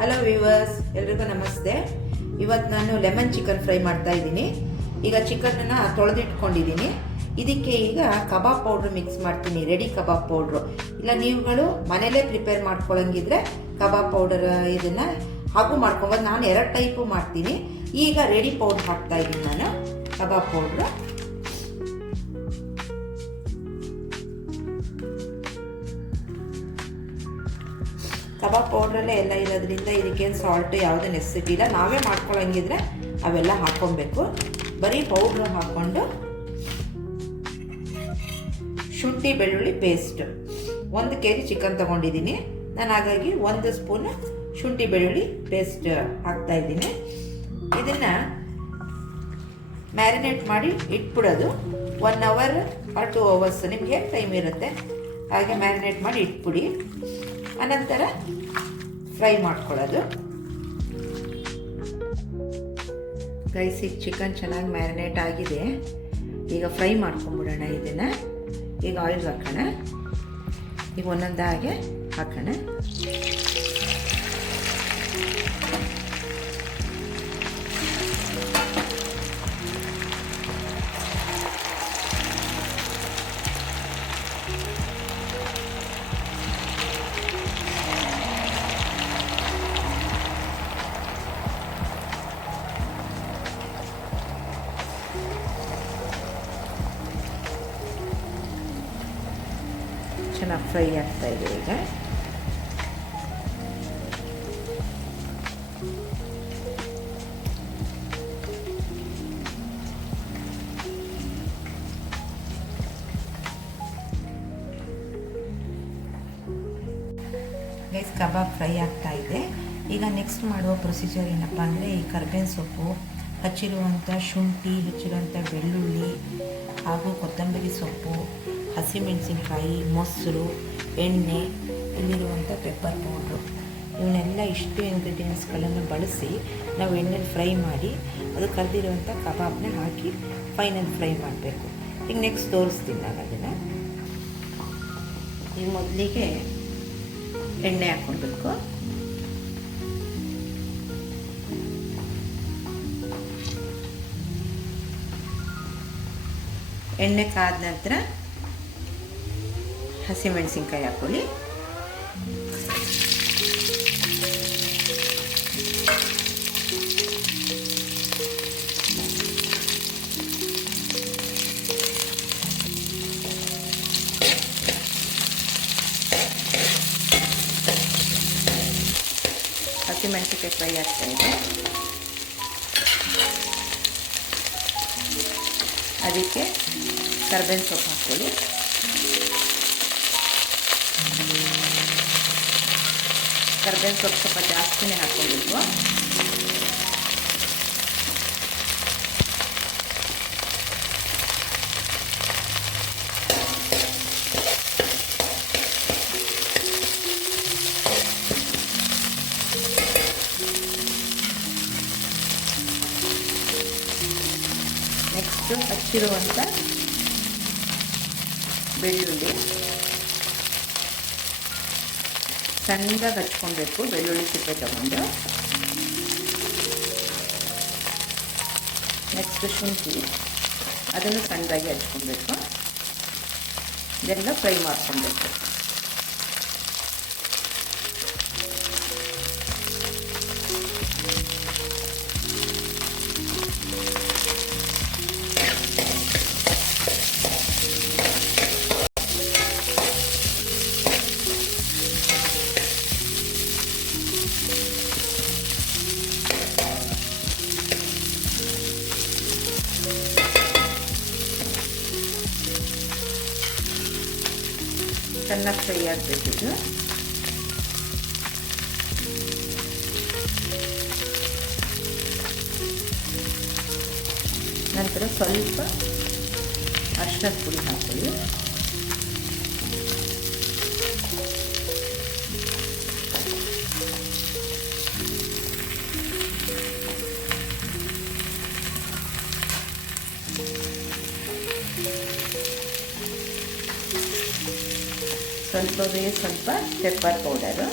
Hello viewers, ಎಲ್ರಿಗೂ ನಮಸ್ತೆ. ಇವತ್ತು ನಾನು ಲೆಮನ್ ಚಿಕನ್ ಫ್ರೈ ಮಾಡ್ತಾ ಇದ್ದೀನಿ. ಈಗ ಚಿಕನನ್ನು ತೊಳೆದಿಟ್ಕೊಂಡಿದ್ದೀನಿ. ಇದಕ್ಕೆ ಈಗ ಕಬಾಬ್ ಪೌಡ್ರ್ ಮಿಕ್ಸ್ ಮಾಡ್ತೀನಿ. ರೆಡಿ ಕಬಾಬ್ ಪೌಡ್ರು, ಇಲ್ಲ ನೀವುಗಳು ಮನೇಲೇ ಪ್ರಿಪೇರ್ ಮಾಡ್ಕೊಳ್ಳೋಂಗಿದ್ರೆ ಕಬಾಬ್ ಪೌಡರ್ ಇದನ್ನು ಹಾಗೂ ಮಾಡ್ಕೊಬೋದು. ನಾನು 2 ಟೈಪು ಮಾಡ್ತೀನಿ. ಈಗ ರೆಡಿ ಪೌಡ್ರ್ ಹಾಕ್ತಾ ಇದ್ದೀನಿ ನಾನು, ಕಬಾಬ್ ಪೌಡ್ರು. ಕಬಾಬ್ ಪೌಡ್ರಲ್ಲೇ ಎಲ್ಲ ಇರೋದ್ರಿಂದ ಇದಕ್ಕೇನು ಸಾಲ್ಟ್ ಯಾವುದೇ ನೆಸೆಸಿಟಿ ಇಲ್ಲ. ನಾವೇ ಮಾಡ್ಕೊಳ್ಳೋಂಗಿದ್ರೆ ಅವೆಲ್ಲ ಹಾಕ್ಕೊಬೇಕು. ಬರೀ ಪೌಡ್ರು ಹಾಕ್ಕೊಂಡು ಶುಂಠಿ ಬೆಳ್ಳುಳ್ಳಿ ಪೇಸ್ಟ್ 1 kg ಚಿಕನ್ ತೊಗೊಂಡಿದ್ದೀನಿ ನಾನು. ಹಾಗಾಗಿ 1 ಸ್ಪೂನ್ ಶುಂಠಿ ಬೆಳ್ಳುಳ್ಳಿ ಪೇಸ್ಟ್ ಹಾಕ್ತಾಯಿದ್ದೀನಿ. ಇದನ್ನು ಮ್ಯಾರಿನೇಟ್ ಮಾಡಿ ಇಟ್ಬಿಡೋದು 1 hour or 2 hours, ನಿಮಗೆ ಟೈಮ್ ಇರುತ್ತೆ ಹಾಗೆ ಮ್ಯಾರಿನೇಟ್ ಮಾಡಿ ಇಟ್ಬಿಡಿ. ಅನಂತರ ಫ್ರೈ ಮಾಡ್ಕೊಳ್ಳೋದು. ಗೈಸ್, ಈಗ ಚಿಕನ್ ಚೆನ್ನಾಗಿ ಮ್ಯಾರಿನೇಟ್ ಆಗಿದೆ. ಈಗ ಫ್ರೈ ಮಾಡ್ಕೊಂಬಿಡೋಣ ಇದನ್ನು. ಈಗ ಆಯಿಲ್ ಹಾಕೋಣ. ಈಗ ಒಂದೊಂದಾಗೆ ಹಾಕೋಣ. ಚೆನ್ನಾಗಿ ಫ್ರೈ ಆಗ್ತಾ ಇದೆ. ಈಗ ಗೈಸ್, ಕಬಾಬ್ ಫ್ರೈ ಆಗ್ತಾ ಇದೆ. ಈಗ ನೆಕ್ಸ್ಟ್ ಮಾಡುವ ಪ್ರೊಸೀಜರ್ ಏನಪ್ಪ ಅಂದರೆ, ಈ ಕರ್ಬೇವಿನ ಸೊಪ್ಪು, ಹಚ್ಚಿರುವಂಥ ಶುಂಠಿ, ಹಚ್ಚಿರುವಂಥ ಬೆಳ್ಳುಳ್ಳಿ ಹಾಗೂ ಕೊತ್ತಂಬರಿ ಸೊಪ್ಪು, ಹಸಿಮೆಣಸಿನ್ಕಾಯಿ, ಮೊಸರು, ಎಣ್ಣೆ, ಇಲ್ಲಿರುವಂಥ ಪೆಪ್ಪರ್ ಪೌಡ್ರು, ಇವನ್ನೆಲ್ಲ ಇಷ್ಟು ಇಂಗ್ರೀಡಿಯೆಂಟ್ಸ್ಗಳನ್ನು ಬಳಸಿ ನಾವು ಎಣ್ಣೆಲಿ ಫ್ರೈ ಮಾಡಿ ಅದು ಕರೆದಿರುವಂಥ ಕಬಾಬ್ನ ಹಾಕಿ ಫೈನಲ್ ಫ್ರೈ ಮಾಡಬೇಕು. ಈಗ ನೆಕ್ಸ್ಟ್ ತೋರಿಸ್ತೀನಿ ನಾನು ಅದನ್ನು. ಈಗ ಮೊದಲಿಗೆ ಎಣ್ಣೆ ಹಾಕ್ಕೊಳ್ಬೇಕು. ಎಣ್ಣೆ ಕಾದ ನಂತರ ಹಸಿಮೆಣಸಿನ್ಕಾಯಿ ಹಾಕ್ಕೊಳ್ಳಿ. ಹಸಿಮೆಣಸಿನ್ಕಾಯಿ ಫ್ರೈ ಆಗ್ತಾ ಇದೆ. ಅದಕ್ಕೆ ಕರ್ಬೇವಿನ ಸೊಪ್ಪು ಹಾಕ್ಕೊಳ್ಳಿ. ಕರ್ಬೇವಿನ ಸೊಪ್ಪು ಸ್ವಲ್ಪ ಜಾಸ್ತಿನೇ ಹಾಕ್ಕೊಳ್ಬೇಕು. ನೆಕ್ಸ್ಟು ಹಚ್ಚಿರುವಂಥ ಬೆಳ್ಳುಳ್ಳಿ ಸಣ್ಣದಾಗಿ ಹಚ್ಕೊಳ್ಬೇಕು. ಬೆಳ್ಳುಳ್ಳಿ ಸಿಪ್ಪೆ ತಗೊಂಡು. ನೆಕ್ಸ್ಟ್ ಶುಂಠಿ, ಅದನ್ನು ಸಣ್ಣದಾಗಿ ಹಚ್ಕೊಳ್ಬೇಕು. ಇದೆಲ್ಲ ಫ್ರೈ ಮಾಡ್ಕೊಳ್ಬೇಕು. ಚೆನ್ನಾಗಿ ಫ್ರೈ ಆಗಬೇಕಿದು. ನಂತರ ಸ್ವಲ್ಪ ಅರಿಶಿಣದ ಪುಡಿ ಹಾಕೊಳ್ಳಿ. ಸ್ವಲ್ಪವೇ ಸ್ವಲ್ಪ ಪೆಪ್ಪರ್ ಪೌಡರು,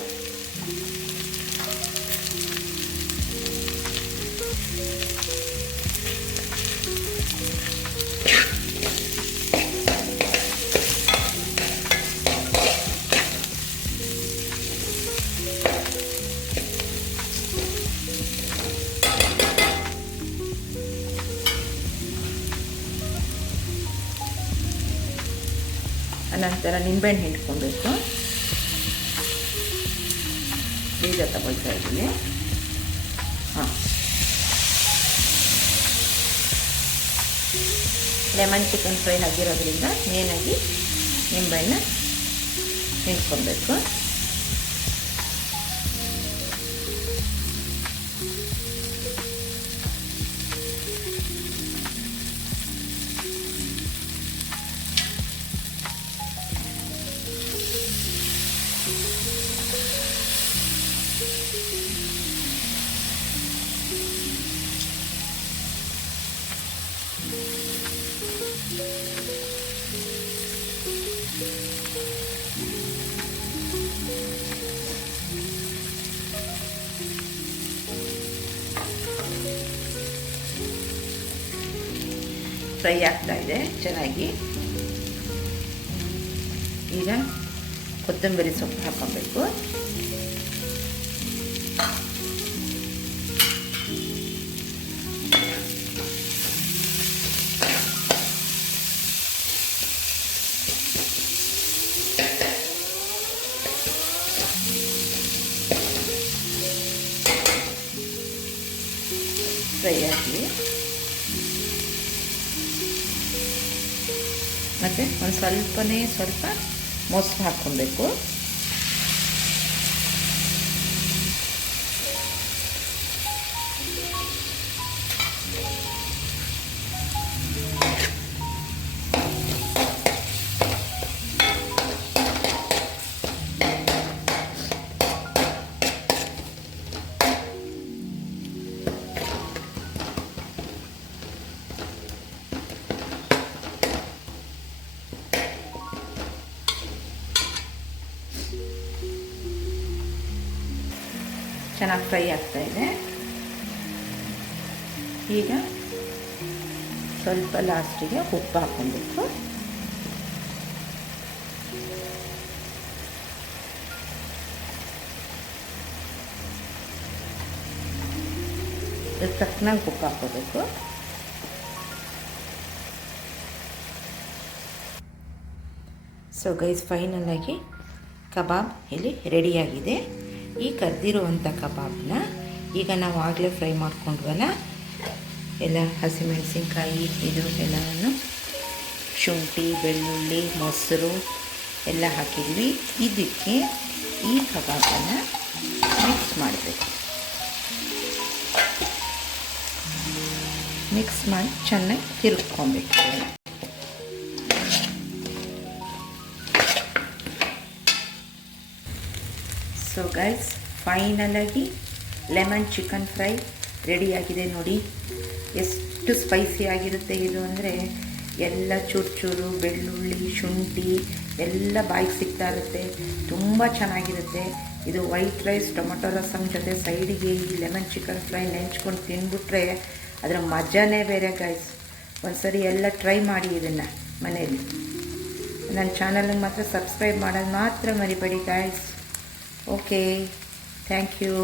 ಥರ ನಿಂಬೆಹಣ್ಣು ಹಿಂಡ್ಕೊಬೇಕು. ಬೀಜ ತಗೊಳ್ತಾ ಇದ್ದೀನಿ. ಹಾಂ, ಲೆಮನ್ ಚಿಕನ್ ಫ್ರೈ ಆಗಿರೋದ್ರಿಂದ ಮೇನಾಗಿ ನಿಂಬೆಹಣ್ಣು ಹಿಂಡ್ಕೊಬೇಕು. ಫ್ರೈ ಆಗ್ತಾ ಇದೆ ಚೆನ್ನಾಗಿ. ಈಗ ಕೊತ್ತಂಬರಿ ಸೊಪ್ಪು ಹಾಕೊಬೇಕು. ಫ್ರೈ ಆಗಲಿ. ಮತ್ತು ಒಂದು ಸ್ವಲ್ಪ ಮೊಸರು ಹಾಕ್ಕೊಬೇಕು. ಚೆನ್ನಾಗಿ ಫ್ರೈ ಆಗ್ತಾಯಿದೆ. ಈಗ ಸ್ವಲ್ಪ ಲಾಸ್ಟಿಗೆ ಉಪ್ಪು ಹಾಕ್ಕೊಬೇಕು. ತಕ್ಕನಾಗಿ ಉಪ್ಪು ಹಾಕ್ಕೋಬೇಕು. ಸೊ ಗೈಸ್, ಫೈನಲಾಗಿ ಕಬಾಬ್ ಇಲ್ಲಿ ರೆಡಿಯಾಗಿದೆ. ಈ ಕರ್ದಿರುವಂಥ ಕಬಾಬ್ನ ಈಗ ನಾವು ಆಗಲೇ ಫ್ರೈ ಮಾಡ್ಕೊಂಡ್ವಲ್ಲ, ಎಲ್ಲ ಹಸಿಮೆಣಸಿನ್ಕಾಯಿ ಇದು ಎಲ್ಲವನ್ನು ಶುಂಠಿ, ಬೆಳ್ಳುಳ್ಳಿ, ಮೊಸರು ಎಲ್ಲ ಹಾಕಿದ್ವಿ. ಇದಕ್ಕೆ ಈ ಕಬಾಬನ್ನು ಮಿಕ್ಸ್ ಮಾಡಬೇಕು. ಮಿಕ್ಸ್ ಮಾಡಿ ಚೆನ್ನಾಗಿ ತಿರುಗ್ಕೊಬೇಕು. ಸೊ ಗೈಸ್, ಫೈನಲಾಗಿ ಲೆಮನ್ ಚಿಕನ್ ಫ್ರೈ ರೆಡಿಯಾಗಿದೆ ನೋಡಿ. ಎಷ್ಟು ಸ್ಪೈಸಿ ಆಗಿರುತ್ತೆ ಇದು ಅಂದರೆ, ಎಲ್ಲ ಚೂರು ಬೆಳ್ಳುಳ್ಳಿ, ಶುಂಠಿ ಎಲ್ಲ ಬಾಯಿಗೆ ಸಿಗ್ತಾ ಇರುತ್ತೆ. ತುಂಬ ಚೆನ್ನಾಗಿರುತ್ತೆ ಇದು. ವೈಟ್ ರೈಸ್, ಟೊಮೊಟೊ ರಸಮ್ ಜೊತೆ ಸೈಡಿಗೆ ಈ ಲೆಮನ್ ಚಿಕನ್ ಫ್ರೈ ನೆಂಚ್ಕೊಂಡು ತಿಂದ್ಬಿಟ್ರೆ ಅದರ ಮಜಾನೇ ಬೇರೆ ಗೈಸ್. ಒಂದ್ಸರಿ ಎಲ್ಲ ಟ್ರೈ ಮಾಡಿ ಇದನ್ನು ಮನೆಯಲ್ಲಿ. ನನ್ನ ಚಾನಲ್ಗೆ ಮಾತ್ರ ಸಬ್ಸ್ಕ್ರೈಬ್ ಮಾಡೋದು ಮಾತ್ರ ಮರಿಬೇಡಿ ಗೈಸ್. Okay, thank you.